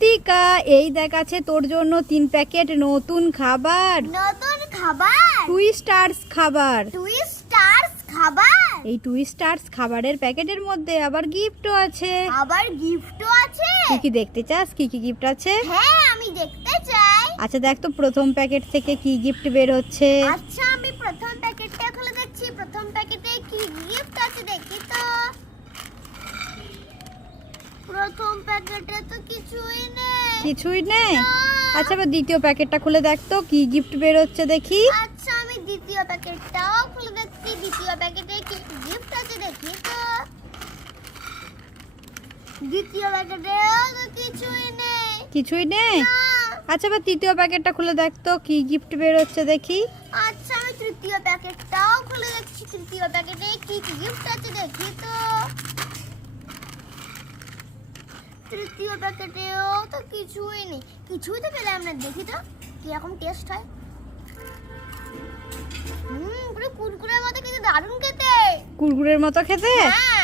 কৃতিকা এই দেখ আছে তোর জন্য তিন প্যাকেট নতুন খাবার। নতুন খাবার? টুই স্টার্স খাবার। টুই স্টার্স খাবার? এই টুই স্টার্স খাবারের প্যাকেটের মধ্যে আবার গিফটও আছে। আবার গিফটও আছে? কি কি দেখতে চাস? কি কি গিফট আছে? হ্যাঁ আমি দেখতে চাই। আচ্ছা দেখ তো প্রথম প্যাকেট থেকে কি গিফট বের হচ্ছে। আচ্ছা আমি প্রথম প্যাকেটটা খুলে দেখছি প্রথম প্যাকেটে কি গিফট আছে দেখি তো প্রথম প্যাকেটে তো কিছুই নেই। কিছুই নেই? আচ্ছা এবার দ্বিতীয় প্যাকেটটা খুলে দেখ তো কি গিফট বের হচ্ছে দেখি। আচ্ছা আমি দ্বিতীয় প্যাকেটটাও খুলে দেখছি দ্বিতীয় প্যাকেটে কি গিফট আছে দেখি তো। দ্বিতীয় প্যাকেটেও তো কিছুই নেই। কিছুই নেই? আচ্ছা এবার তৃতীয় প্যাকেটটা খুলে দেখ তো কি গিফট বের হচ্ছে দেখি। আচ্ছা আমি তৃতীয় প্যাকেটটাও খুলে দেখছি তৃতীয় প্যাকেটে কি কি গিফট আছে দেখি তো। তৃতীয় প্যাকেটেও তো কিছুই নেই। কিছুই তো পেলাম না দেখি তো কীরকম টেস্ট হয়। হুম পুরো কুরকুরের মতো কিন্তু দারুণ খেতে। কুরকুরের মতো খেতে? হ্যাঁ।